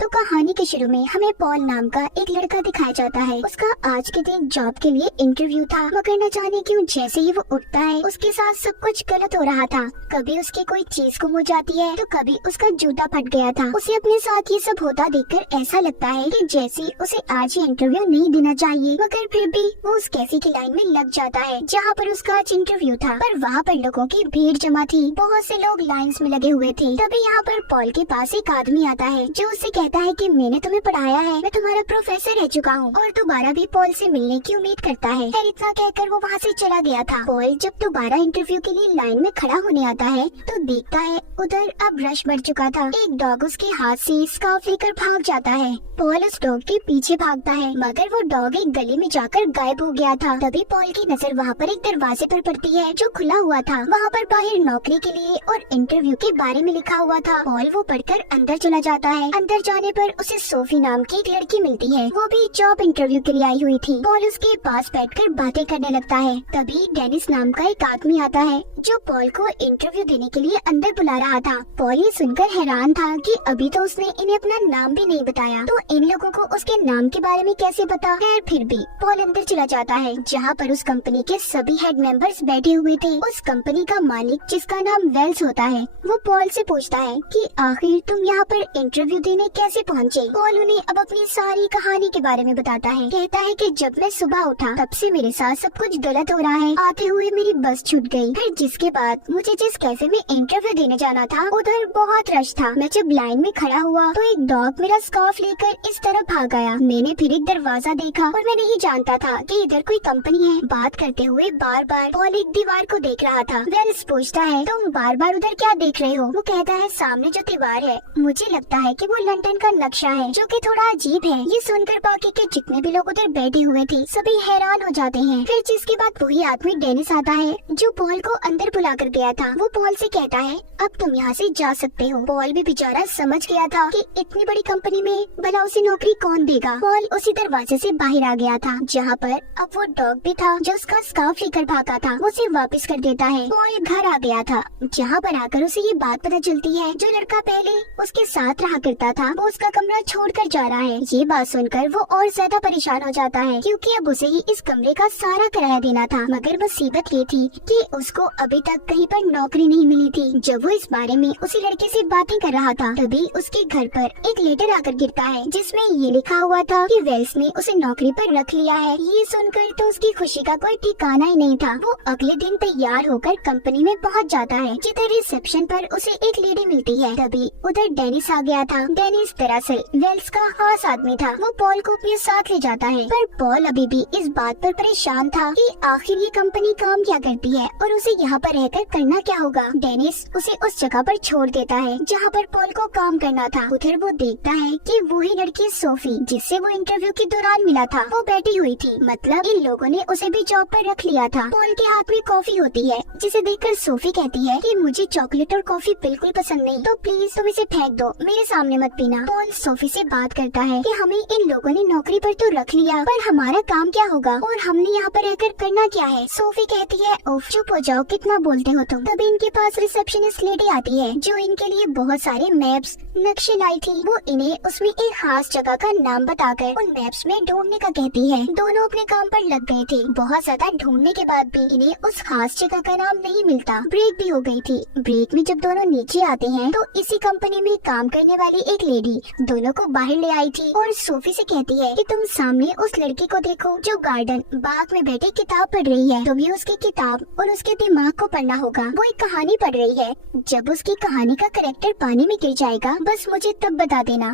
तो कहानी के शुरू में हमें पॉल नाम का एक लड़का दिखाया जाता है। उसका आज के दिन जॉब के लिए इंटरव्यू था, मगर न जाने क्यों जैसे ही वो उठता है उसके साथ सब कुछ गलत हो रहा था। कभी उसकी कोई चीज गुम हो जाती है तो कभी उसका जूता फट गया था। उसे अपने साथ ये सब होता देखकर ऐसा लगता है कि जैसे उसे आज ये इंटरव्यू नहीं देना चाहिए, मगर फिर भी वो उस कैफे की लाइन में लग जाता है जहाँ पर उसका आज इंटरव्यू था। पर वहाँ पर लोगों की भीड़ जमा थी, बहुत से लोग लाइन्स में लगे हुए थे। तभी यहाँ पर पॉल के पास एक आदमी आता है जो उससे कहता है कि मैंने तुम्हें पढ़ाया है, मैं तुम्हारा प्रोफेसर रह चुका हूँ और दोबारा भी पॉल से मिलने की उम्मीद करता है। खैर इतना कहकर वो वहाँ से चला गया था। पॉल जब दोबारा इंटरव्यू के लिए लाइन में खड़ा होने आता है तो देखता है उधर अब रश बढ़ चुका था। एक डॉग उसके हाथ से स्कार्फ लेकर भाग जाता है। पॉल उस डॉग के पीछे भागता है, मगर वो डॉग एक गली में जाकर गायब हो गया था। तभी पॉल की नजर वहाँ पर एक दरवाजे पर पड़ती है जो खुला हुआ था। वहाँ पर बाहर नौकरी के लिए और इंटरव्यू के बारे में लिखा हुआ था। पॉल वो पढ़कर अंदर चला जाता है। अंदर जाने पर उसे सोफी नाम की एक लड़की मिलती है, वो भी जॉब इंटरव्यू के लिए आई हुई थी। पॉल उसके पास बैठकर बातें करने लगता है। तभी डेनिस नाम का एक आदमी आता है जो पॉल को इंटरव्यू देने के लिए अंदर बुला रहा था। पॉल ये सुनकर हैरान था कि अभी तो उसने इन्हें अपना नाम भी नहीं बताया, तो इन लोगों को उसके नाम के बारे में कैसे पता। खैर फिर भी पॉल अंदर चला जाता है जहाँ पर उस कंपनी के सभी हेड मेंबर्स बैठे हुए थे। उस कंपनी का मालिक जिसका नाम वेल्स होता है वो पॉल से पूछता है कि आखिर तुम यहाँ पर इंटरव्यू देने कैसे पहुँचे। पॉल उन्हें अब अपनी सारी कहानी के बारे में बताता है। कहता है कि जब मैं सुबह उठा तब से मेरे साथ सब कुछ गलत हो रहा है। आते हुए मेरी बस छूट गई। फिर जिसके बाद मुझे जिस कैफे में इंटरव्यू देने जाना था उधर बहुत रश था। मैं जब लाइन में खड़ा हुआ तो एक डॉग मेरा स्कार्फ लेकर इस तरफ भाग आया। मैंने फिर एक दरवाजा देखा और मैं नहीं जानता था कि इधर कोई कंपनी है। बात करते हुए बार बार पॉल एक दीवार को देख रहा था। वेल्स पूछता है तुम बार बार उधर क्या देख रहे हो। वो कहता है सामने जो दीवार है मुझे लगता है कि वो लंदन का नक्शा है, जो कि थोड़ा अजीब है। ये सुनकर बाकी के जितने भी लोग उधर बैठे हुए थे सभी हैरान हो जाते हैं। फिर जिसके बाद वही आदमी डेनिस आता है जो पॉल को अंदर बुला कर गया था। वो पॉल से कहता है अब तुम यहाँ से जा सकते हो। पॉल भी बेचारा समझ गया था कि इतनी बड़ी कंपनी में भला उसे नौकरी कौन देगा। पॉल उसी दरवाजे से बाहर आ गया था जहाँ पर अब वो डॉग भी था जो उसका स्कार्फ लेकर भागा था। वो उसे वापस कर देता है। पॉल घर आ गया था जहाँ पर आकर उसे ये बात पता चलती है जो लड़का पहले उसके साथ रहा करता था वो उसका कमरा छोड़कर जा रहा है। ये बात सुनकर वो और ज्यादा परेशान हो जाता है क्योंकि अब उसे ही इस कमरे का सारा किराया देना था। मगर मुसीबत ये थी कि उसको अभी तक कहीं पर नौकरी नहीं मिली थी। जब वो इस बारे में उसी लड़के से बातें कर रहा था तभी उसके घर पर एक लेटर आकर गिरता है जिसमें ये लिखा हुआ था कि वेल्स ने उसे नौकरी पर रख लिया है। ये सुनकर तो उसकी खुशी का कोई ठिकाना ही नहीं था। वो अगले दिन तैयार होकर कंपनी में पहुंच जाता है जिधर रिसेप्शन पर उसे एक लेडी मिलती है। तभी उधर डेनिस आ गया था। डेनिस दरअसल वेल्स का खास आदमी था। वो पॉल को अपने साथ ले जाता है, पर पॉल अभी भी इस बात पर परेशान था कि आखिर ये कंपनी काम क्या करती है और उसे यहाँ पर रहकर करना क्या होगा। डेनिस उसे उस जगह पर छोड़ देता है जहाँ पर पॉल को काम करना था। उधर वो देखता है कि वही लड़की सोफी जिससे वो इंटरव्यू के दौरान मिला था वो बैठी हुई थी। मतलब इन लोगों ने उसे भी जॉब पर रख लिया था। पॉल के हाथ में कॉफी होती है जिसे देखकर सोफी कहती है कि मुझे चॉकलेट और कॉफी बिल्कुल पसंद नहीं, तो प्लीज तुम इसे फेंक दो, मेरे सामने मत पीना। पॉल सोफी से बात करता है कि हमें इन लोगों ने नौकरी पर तो रख लिया, पर हमारा काम क्या होगा और हमने यहाँ पर रहकर करना क्या है। सोफी कहती है उफ चुप हो जाओ, कितना बोलते हो तुम। तभी इनके पास रिसेप्शनिस्ट लेडी आती है जो इनके लिए बहुत सारे मैप्स नक्शे लाई थी। वो इन्हें उसमें एक खास जगह का नाम बताकर उन मैप्स में ढूंढने का कहती है। दोनों अपने काम पर लग गए थे। बहुत ज्यादा ढूंढने के बाद भी इन्हें उस खास जगह का नाम नहीं मिलता। ब्रेक भी हो गई थी। ब्रेक में जब दोनों नीचे आते हैं तो इसी कंपनी में काम करने वाली एक लेडी दोनों को बाहर ले आई थी और सोफी से कहती है कि तुम सामने उस लड़की को देखो जो गार्डन बाग में बैठे किताब पढ़ रही है। तुम्हें उसकी किताब और उसके दिमाग को पढ़ना होगा। वो एक कहानी पढ़ रही है। जब उसकी कहानी का कैरेक्टर पानी में गिर जाएगा बस मुझे तब बता देना।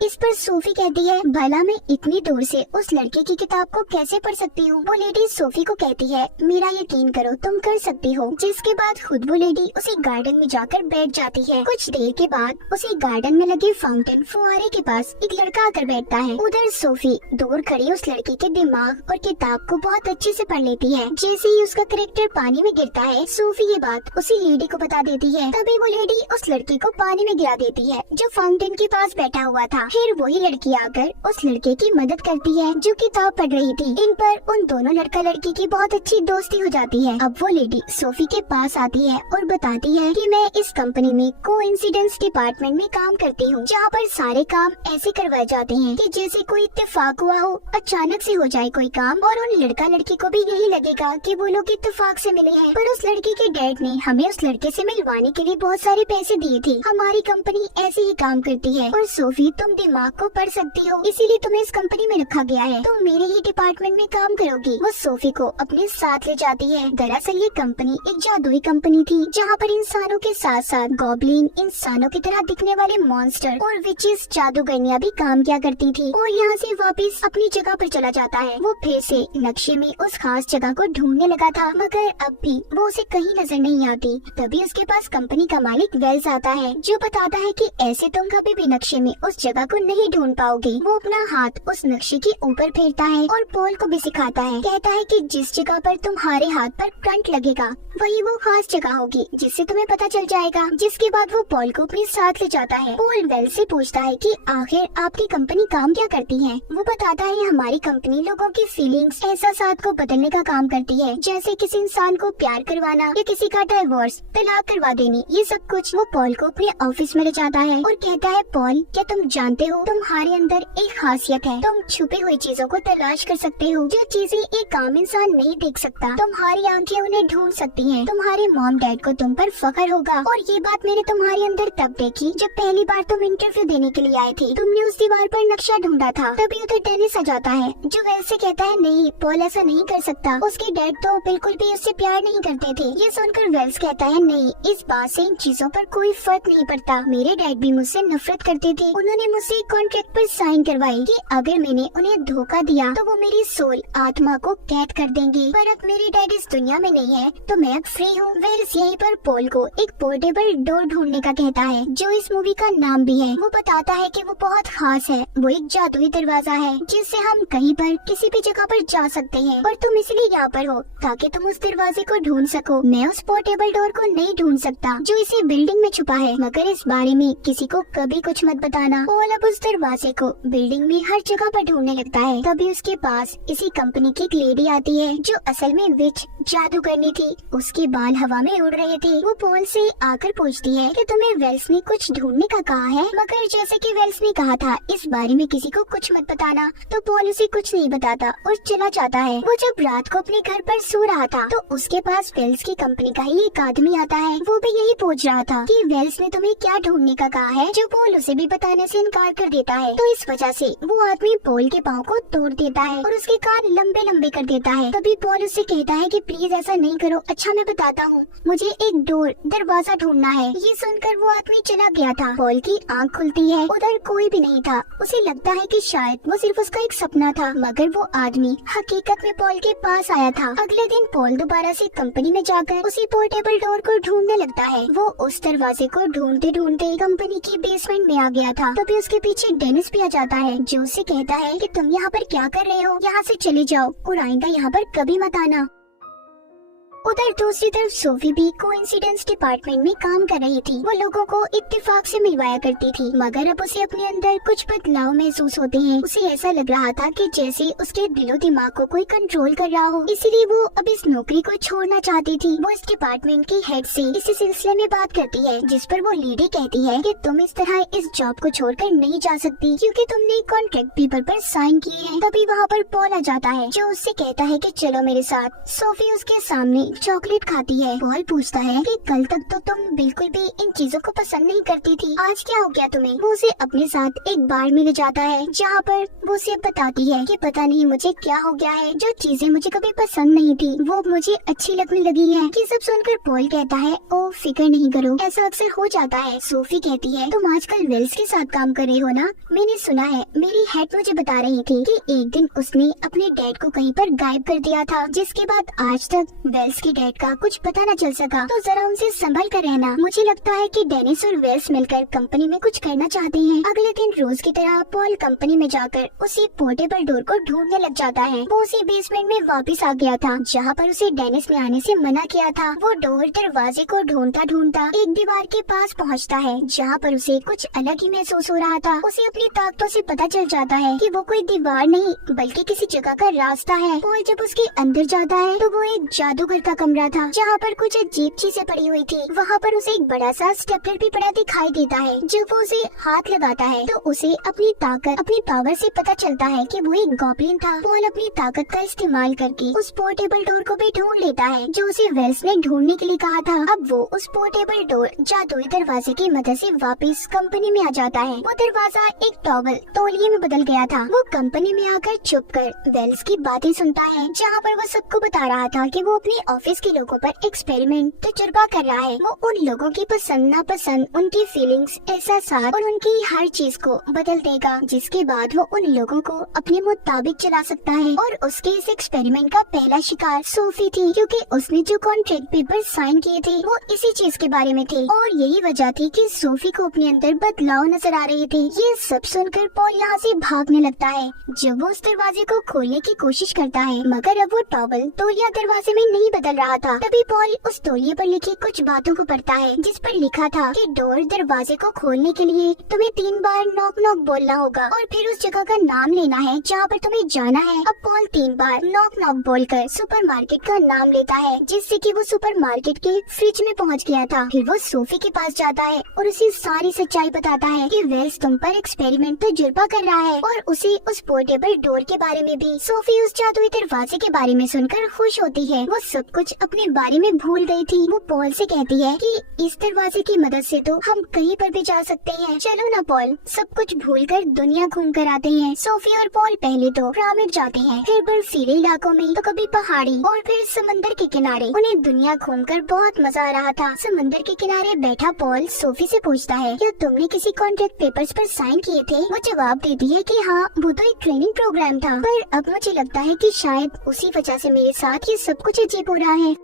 इस पर सोफी कहती है भला मैं इतनी दूर से उस लड़के की किताब को कैसे पढ़ सकती हूँ। वो लेडी सोफी को कहती है मेरा यकीन करो तुम कर सकती हो। जिसके बाद खुद वो लेडी उसी गार्डन में जाकर बैठ जाती है। कुछ देर के बाद उसी गार्डन में लगे फाउंटेन फुहारे के पास एक लड़का आकर बैठता है। उधर सोफी दूर खड़ी उस लड़के के दिमाग और किताब को बहुत अच्छे से पढ़ लेती है। जैसे ही उसका कैरेक्टर पानी में गिरता है सोफी ये बात उसी लेडी को बता देती है। तभी वो लेडी उस लड़के को पानी में गिरा देती है जो फाउंटेन के पास बैठा हुआ था। फिर वही लड़की आकर उस लड़के की मदद करती है जो किताब पढ़ रही थी। इन पर उन दोनों लड़का लड़की की बहुत अच्छी दोस्ती हो जाती है। अब वो लेडी सोफी के पास आती है और बताती है कि मैं इस कंपनी में कोइंसिडेंस डिपार्टमेंट में काम करती हूँ, जहाँ पर सारे काम ऐसे करवाए जाते हैं कि जैसे कोई इत्तेफाक हुआ हो, अचानक से हो जाए कोई काम और उन लड़का लड़की को भी यही लगेगा कि वो लोग इत्तेफाक से मिले हैं। पर उस लड़की के डैड ने हमें उस लड़के से मिलवाने के लिए बहुत सारे पैसे दिए थे। हमारी कंपनी ऐसे ही काम करती है और सोफी तुम दिमाग को पढ़ सकती हो, इसीलिए तुम्हें इस कंपनी में रखा गया है, तुम मेरे ही डिपार्टमेंट में काम करोगी। वो सोफी को अपने साथ ले जाती है। दरअसल ये कंपनी एक जादुई कंपनी थी जहाँ पर इंसानों के साथ साथ गॉब्लिन, इंसानों की तरह दिखने वाले मॉन्स्टर और विचेस, जादूगरनियाँ भी काम किया करती थी। और यहाँ से वापस अपनी जगह पर चला जाता है। वो फिर से नक्शे में उस खास जगह को ढूंढने लगा था, मगर अब भी वो उसे कहीं नजर नहीं आती। तभी उसके पास कंपनी का मालिक वेल्स आता है जो बताता है कि ऐसे तुम कभी भी नक्शे में उस जगह को नहीं ढूंढ पाओगे। वो अपना हाथ उस नक्शे के ऊपर फेरता है और पॉल को भी सिखाता है। कहता है कि जिस जगह पर तुम्हारे हाथ पर करंट लगेगा वही वो खास जगह होगी जिससे तुम्हें पता चल जाएगा। जिसके बाद वो पॉल को अपने साथ ले जाता है। पॉल वेल्स से पूछता है कि आखिर आपकी कंपनी काम क्या करती है। वो बताता है हमारी कंपनी लोगों की फीलिंग्स, एहसासात को बदलने का काम करती है, जैसे किसी इंसान को प्यार करवाना या किसी का डाइवोर्स, तलाक करवा देनी, ये सब कुछ। वो पॉल को अपने ऑफिस में ले जाता है और कहता है पॉल, क्या तुम जानते हो तुम्हारे अंदर एक खासियत है, तुम छुपे हुई चीजों को तलाश कर सकते हो जो चीजें एक आम इंसान नहीं देख सकता। तुम्हारी आंखें उन्हें ढूंढ सकती हैं। तुम्हारे मॉम डैड को तुम पर फख्र होगा। और ये बात मैंने तुम्हारे अंदर तब देखी जब पहली बार तुम इंटरव्यू देने के लिए आए थे। तुमने उस दीवार पर नक्शा ढूंढा था। तभी उधर डेनिस आ जाता है जो वेल्स से कहता है नहीं, पॉल ऐसा नहीं कर सकता, उसके डैड तो बिल्कुल भी उससे प्यार नहीं करते थे। ये सुनकर वेल्स कहता है नहीं, इस बात से इन चीजों पर कोई फर्क नहीं पड़ता। मेरे डैड भी मुझसे नफरत करते थे। उन्होंने मुझसे एक कॉन्ट्रैक्ट पर साइन करवाई कि अगर मैंने उन्हें धोखा दिया तो वो मेरी सोल, आत्मा को कैद कर देंगे। पर अब मेरे डैड इस दुनिया में नहीं है तो मैं अब फ्री हूँ। वेल्स यहीं पर पॉल को एक पोर्टेबल डोर ढूंढने का कहता है जो इस मूवी का नाम भी है। वो बताता है कि वो बहुत खास है, वो एक जादुई दरवाजा है जिससे हम कहीं पर किसी भी जगह पर जा सकते हैं और तुम इसलिए यहाँ पर हो ताकि तुम उस दरवाजे को ढूंढ सको। मैं उस पोर्टेबल डोर को नहीं ढूंढ सकता जो इसी बिल्डिंग में छुपा है, मगर इस बारे में किसी को कभी कुछ मत बताना। पॉल अब उस दरवाजे को बिल्डिंग में हर जगह पर ढूंढने लगता है। तभी उसके पास इसी कंपनी की एक लेडी आती है जो असल में विच, जादूगरनी थी। उसके बाल हवा में उड़ रहे थे। वो पॉल से आकर पूछती है कि तुम्हें वेल्स ने कुछ ढूंढने का कहा है, मगर जैसे कि वेल्स ने कहा था इस बारे में किसी को कुछ मत बताना, तो पॉल उसे कुछ नहीं बताता और चला जाता है। वो जब रात को अपने घर पर सो रहा था तो उसके पास वेल्स की कंपनी का ही एक आदमी आता है। वो भी यही पूछ रहा था कि वेल्स ने तुम्हें क्या ढूंढने का कहा है, जो पॉल उसे भी बताने से इनकार कर देता है। तो इस वजह से वो आदमी पॉल के पाँव को तोड़ देता है और उसके कान लंबे लंबे कर देता है। तभी पॉल उससे कहता है कि प्लीज ऐसा नहीं करो, अच्छा मैं बताता हूँ, मुझे एक डोर, दरवाजा ढूंढना है। ये सुनकर वो आदमी चला गया था। पॉल की आंख खुलती है, उधर कोई भी नहीं था। उसे लगता है कि शायद वो सिर्फ उसका एक सपना था, मगर वो आदमी हकीकत में पॉल के पास आया था। अगले दिन पॉल दोबारा से कंपनी में जाकर उसी पोर्टेबल डोर को ढूंढने लगता है। वो उस दरवाजे को ढूंढते ढूंढते कंपनी की बेसमेंट में आ गया था। तभी उसके पीछे डेनिस भी आ जाता है जो उससे कहता है कि तुम यहाँ पर क्या कर रहे हो, यहाँ से चले जाओ और आइंदा यहाँ पर कभी मत आना। उधर दूसरी तरफ सोफी भी कोइंसिडेंस डिपार्टमेंट में काम कर रही थी। वो लोगों को इत्तेफाक से मिलवाया करती थी, मगर अब उसे अपने अंदर कुछ बदलाव महसूस होते हैं। उसे ऐसा लग रहा था कि जैसे उसके दिलो दिमाग को कोई कंट्रोल कर रहा हो, इसीलिए वो अब इस नौकरी को छोड़ना चाहती थी। वो इस डिपार्टमेंट की हेड से इसी सिलसिले में बात करती है, जिस पर वो लेडी कहती है कि तुम इस तरह इस जॉब को छोड़कर नहीं जा सकती क्योंकि तुमने कॉन्ट्रैक्ट पेपर पर साइन किए हैं। तभी वहाँ पर पॉल आ जाता है जो उससे कहता है कि चलो मेरे साथ। सोफी उसके सामने चॉकलेट खाती है। पॉल पूछता है कि कल तक तो तुम बिल्कुल भी इन चीजों को पसंद नहीं करती थी, आज क्या हो गया तुम्हें। वो उसे अपने साथ एक बार में ले जाता है जहाँ पर वो उसे बताती है कि पता नहीं मुझे क्या हो गया है, जो चीजें मुझे कभी पसंद नहीं थी वो मुझे अच्छी लगने लगी है। ये सब सुनकर पॉल कहता है ओ फिक्र नहीं करो, ऐसा अक्सर हो जाता है। सोफी कहती है तुम आजकल वेल्स के साथ काम कर रहे हो ना, मैंने सुना है, मेरी हेड मुझे बता रही थी कि एक दिन उसने अपने डैड को कहीं पर गायब कर दिया था, जिसके बाद आज तक वेल्स के डैड का कुछ पता न चल सका, तो जरा उनसे संभल कर रहना। मुझे लगता है कि डेनिस और वेल्स मिलकर कंपनी में कुछ करना चाहते हैं। अगले दिन रोज की तरह पॉल कंपनी में जाकर उसी पोर्टेबल डोर को ढूंढने लग जाता है। वो उसी बेसमेंट में वापस आ गया था जहाँ पर उसे डेनिस ने आने से मना किया था। वो डोर दरवाजे को ढूंढता ढूंढता एक दीवार के पास पहुँचता है जहाँ पर उसे कुछ अलग ही महसूस हो रहा था। उसे अपनी ताकतों से पता चल जाता है कि वो कोई दीवार नहीं बल्कि किसी जगह का रास्ता है। पॉल जब उसके अंदर जाता है तो वो एक जादूगर का कमरा था जहाँ पर कुछ अजीब चीजें पड़ी हुई थी। वहाँ पर उसे एक बड़ा सा स्टेपलर भी पड़ा दिखाई देता है। जब वो उसे हाथ लगाता है तो उसे अपनी ताकत, अपनी पावर से पता चलता है कि वो एक गॉब्लिन था। पॉल अपनी ताकत का इस्तेमाल करके उस पोर्टेबल डोर को भी ढूंढ लेता है जो उसे वेल्स ने ढूंढने के लिए कहा था। अब वो उस पोर्टेबल डोर जादुई दरवाजे की मदद से वापस कंपनी में आ जाता है। वो दरवाजा एक टॉवल तौलिए में बदल गया था। वो कंपनी में आकर चुप कर वेल्स की बातें सुनता है जहाँ पर वो सबको बता रहा था कि वो अपने ऑफिस के लोगों पर एक्सपेरिमेंट तजुर्बा कर रहा है। वो उन लोगों की पसंद नापसंद, उनकी फीलिंग्स, एहसासात और उनकी हर चीज को बदल देगा, जिसके बाद वो उन लोगों को अपने मुताबिक चला सकता है। और उसके इस एक्सपेरिमेंट का पहला शिकार सोफी थी, क्योंकि उसने जो कॉन्ट्रैक्ट पेपर साइन किए थे वो इसी चीज के बारे में थे और यही वजह थी कि सोफी को अपने अंदर बदलाव नजर आ रहे थे। ये सब सुनकर पॉल यहाँ से भागने लगता है। जब वो उस दरवाजे को खोलने की कोशिश करता है मगर अब वो टॉवल तौलिया दरवाजे में नहीं बदल रहा था। तभी पॉल उस तौलिए पर लिखी कुछ बातों को पढ़ता है जिस पर लिखा था कि डोर दरवाजे को खोलने के लिए तुम्हें 3 बार नॉक नॉक बोलना होगा और फिर उस जगह का नाम लेना है जहाँ पर तुम्हें जाना है। अब पॉल 3 बार नॉक नॉक बोलकर सुपरमार्केट का नाम लेता है जिससे कि वो सुपरमार्केट के फ्रिज में पहुँच गया था। फिर वो सोफी के पास जाता है और उसे सारी सच्चाई बताता है कि वेल्स तुम पर एक्सपेरिमेंट तजुर्बा कर रहा है और उसे उस पोर्टेबल डोर के बारे में भी। सोफी उस जादुई दरवाजे के बारे में सुनकर खुश होती है। वो सब कुछ अपने बारे में भूल गई थी। वो पॉल से कहती है कि इस दरवाजे की मदद से तो हम कहीं पर भी जा सकते हैं, चलो ना पॉल, सब कुछ भूलकर दुनिया घूम कर आते हैं। सोफी और पॉल पहले तो पिरामिड जाते हैं, फिर बर्फीले इलाकों में, तो कभी पहाड़ी और फिर समंदर के किनारे। उन्हें दुनिया घूमकर बहुत मजा आ रहा था। समंदर के किनारे बैठा पॉल सोफी से पूछता है, क्या तुमने किसी कॉन्ट्रैक्ट पेपर्स पर साइन किए थे? वो जवाब देती है कि हाँ, वो तो एक ट्रेनिंग प्रोग्राम था, पर अब मुझे लगता है कि शायद उसी वजह से मेरे साथ ये सब कुछ अजीब हो रहा है।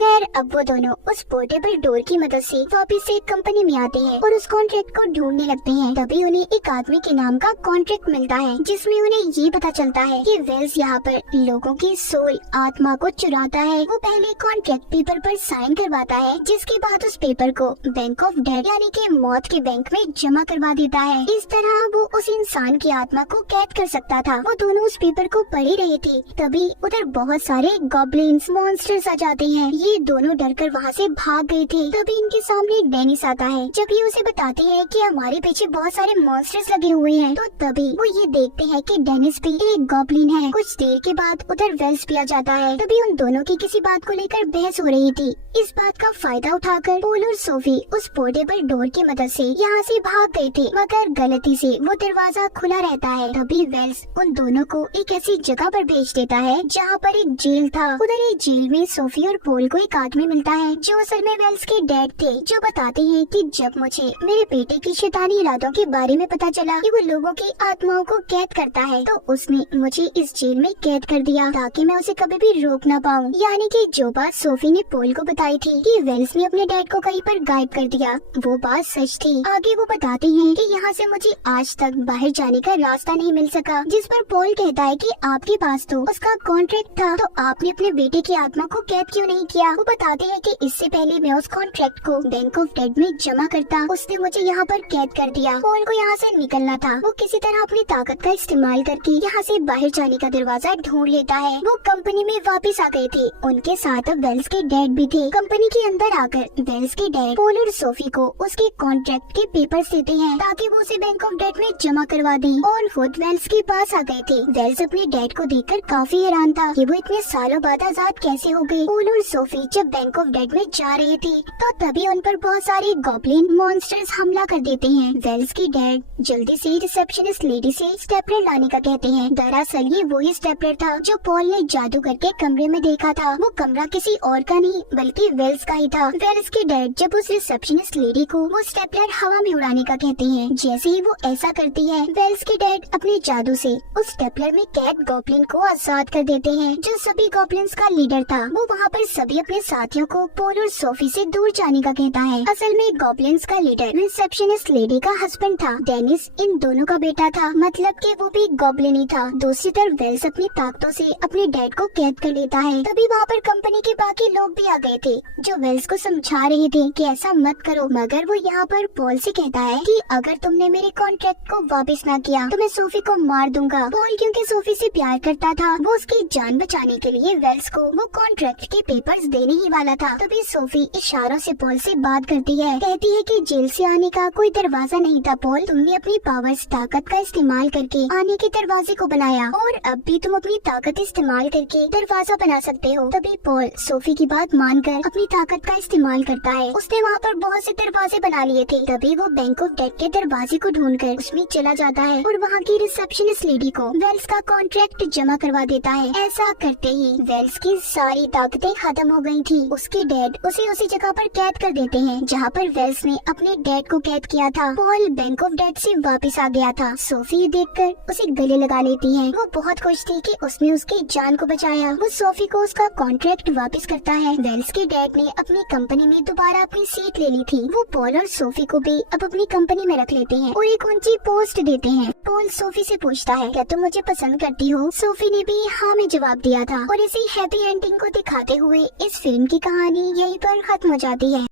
खैर, अब वो दोनों उस पोर्टेबल डोर की मदद से वापस से कंपनी में आते हैं और उस कॉन्ट्रैक्ट को ढूंढने लगते हैं। तभी उन्हें एक आदमी के नाम का कॉन्ट्रैक्ट मिलता है जिसमें उन्हें ये पता चलता है कि वेल्स यहाँ पर लोगों की सोल, आत्मा को चुराता है। वो पहले कॉन्ट्रैक्ट पेपर पर साइन करवाता है जिसके बाद उस पेपर को बैंक ऑफ डेड यानी कि मौत के बैंक में जमा करवा देता है। इस तरह वो उस इंसान की आत्मा को कैद कर सकता था। वो दोनों उस पेपर को पढ़ ही रहे थे, तभी उधर बहुत सारे गॉब्लिन्स, मॉन्स्टर्स आ जाते हैं। ये दोनों डरकर वहाँ से भाग गए थे। तभी इनके सामने डेनिस आता है। जब ये उसे बताते हैं कि हमारे पीछे बहुत सारे मॉन्स्टर्स लगे हुए हैं, तो तभी वो ये देखते हैं कि डेनिस भी एक गॉब्लिन है। कुछ देर के बाद उधर वेल्स भी आ जाता है। तभी उन दोनों की किसी बात को लेकर बहस हो रही थी। इस बात का फायदा उठाकर पॉल और सोफी उस पोर्टेबल डोर की मदद से यहाँ से भाग गए थे, मगर गलती से वो दरवाजा खुला रहता है। तभी वेल्स उन दोनों को एक ऐसी जगह पर भेज देता है जहाँ पर एक जेल था। उधर एक जेल में सोफी और पॉल को एक आदमी मिलता है जो असल में वेल्स के डैड थे, जो बताते हैं कि जब मुझे मेरे बेटे की शैतानी इरादों के बारे में पता चला कि वो लोगों की आत्माओं को कैद करता है, तो उसने मुझे इस जेल में कैद कर दिया ताकि मैं उसे कभी भी रोक ना पाऊँ। यानी कि जो बात सोफी ने पॉल को बताई थी कि वेल्स ने अपने डैड को कहीं पर गायब कर दिया, वो बात सच थी। आगे वो बताते हैं कि यहाँ से मुझे आज तक बाहर जाने का रास्ता नहीं मिल सका, जिस पर पॉल कहता है कि आपके पास तो उसका कॉन्ट्रैक्ट था, तो आपने अपने बेटे की आत्मा को कैद क्यों नहीं किया? वो बताते हैं कि इससे पहले मैं उस कॉन्ट्रैक्ट को बैंक ऑफ डेड में जमा करता, उसने मुझे यहाँ पर कैद कर दिया। पॉल को यहाँ से निकलना था। वो किसी तरह अपनी ताकत का इस्तेमाल करके यहाँ से बाहर जाने का दरवाजा ढूंढ लेता है। वो कंपनी में वापस आ गए थे। उनके साथ अब वेल्स के डैड भी थे। कंपनी के अंदर आकर वेल्स के डैड पॉल और सोफी को उसके कॉन्ट्रैक्ट के पेपर्स देते हैं ताकि वो उसे बैंक ऑफ डेड में जमा करवा दें, और खुद वेल्स के पास आ गए थे। वेल्स अपने डैड को देखकर काफी हैरान था कि वो इतने सालों बाद आजाद कैसे हो गए। पॉल और सोफी सोफी जब बैंक ऑफ डेड में जा रही थी तो तभी उन पर बहुत सारे गॉब्लिन मॉन्स्टर्स हमला कर देते हैं। वेल्स की डैड जल्दी से रिसेप्शनिस्ट लेडी से स्टेपलर लाने का कहते हैं। दरअसल ये वही स्टेपलर था जो पॉल ने जादू करके कमरे में देखा था। वो कमरा किसी और का नहीं बल्कि वेल्स का ही था। वेल्स की डैड जब उस रिसेप्शनिस्ट लेडी को वो स्टेपलर हवा में उड़ाने का कहते हैं। जैसे ही वो ऐसा करती है, वेल्स की डैड अपने जादू से उस स्टेपलर में कैद गॉब्लिन को आजाद कर देते हैं, जो सभी गॉब्लिन्स का लीडर था। वो वहाँ पर सभी अपने साथियों को पॉल और सोफी से दूर जाने का कहता है। असल में गॉब्लिन्स का लीडर रिसेप्शनिस्ट लेडी का हस्बैंड था। डेनिस इन दोनों का बेटा था, मतलब कि वो भी गॉब्लिन ही था। दूसरी तरफ वेल्स अपनी ताकतों से अपने डैड को कैद कर लेता है। तभी वहाँ पर कंपनी के बाकी लोग भी आ गए थे, जो वेल्स को समझा रहे थे कि ऐसा मत करो, मगर वो यहाँ पर पॉल से कहता है कि अगर तुमने मेरे कॉन्ट्रैक्ट को वापस ना किया तो मैं सोफी को मार दूंगा। पॉल क्योंकि सोफी से प्यार करता था, वो उसकी जान बचाने के लिए वेल्स को वो कॉन्ट्रैक्ट के पेपर्स देने ही वाला था। तभी सोफी इशारों से पॉल से बात करती है, कहती है कि जेल से आने का कोई दरवाजा नहीं था पॉल, तुमने अपनी पावर्स ताकत का इस्तेमाल करके आने के दरवाजे को बनाया और अब भी तुम अपनी ताकत इस्तेमाल करके दरवाजा बना सकते हो। तभी पॉल सोफी की बात मानकर अपनी ताकत का इस्तेमाल करता है। उसने वहाँ पर बहुत से दरवाजे बना लिए थे। तभी वो बैंक ऑफ डेड के दरवाजे को ढूंढकर उसमें चला जाता है और वहाँ की रिसेप्शनिस्ट लेडी को वेल्स का कॉन्ट्रैक्ट जमा करवा देता है। ऐसा करते ही वेल्स की सारी ताकतें खत्म हो गई थी। उसके डैड उसे उसी जगह पर कैद कर देते हैं जहाँ पर वेल्स ने अपने डैड को कैद किया था। पॉल बैंक ऑफ डेड से वापस आ गया था। सोफी देखकर उसे गले लगा लेती है। वो बहुत खुश थी कि उसने उसकी जान को बचाया। वो सोफी को उसका कॉन्ट्रैक्ट वापस करता है। वेल्स के डैड ने अपनी कंपनी में दोबारा अपनी सीट ले ली थी। वो पॉल और सोफी को भी अब अपनी कंपनी में रख लेते हैं और एक ऊंची पोस्ट देते हैं। पॉल सोफी से पूछता है, क्या तुम मुझे पसंद करती हो? सोफी ने भी हाँ में जवाब दिया था और इसी हैप्पी एंडिंग को दिखाते हुए इस फिल्म की कहानी यहीं पर खत्म हो जाती है।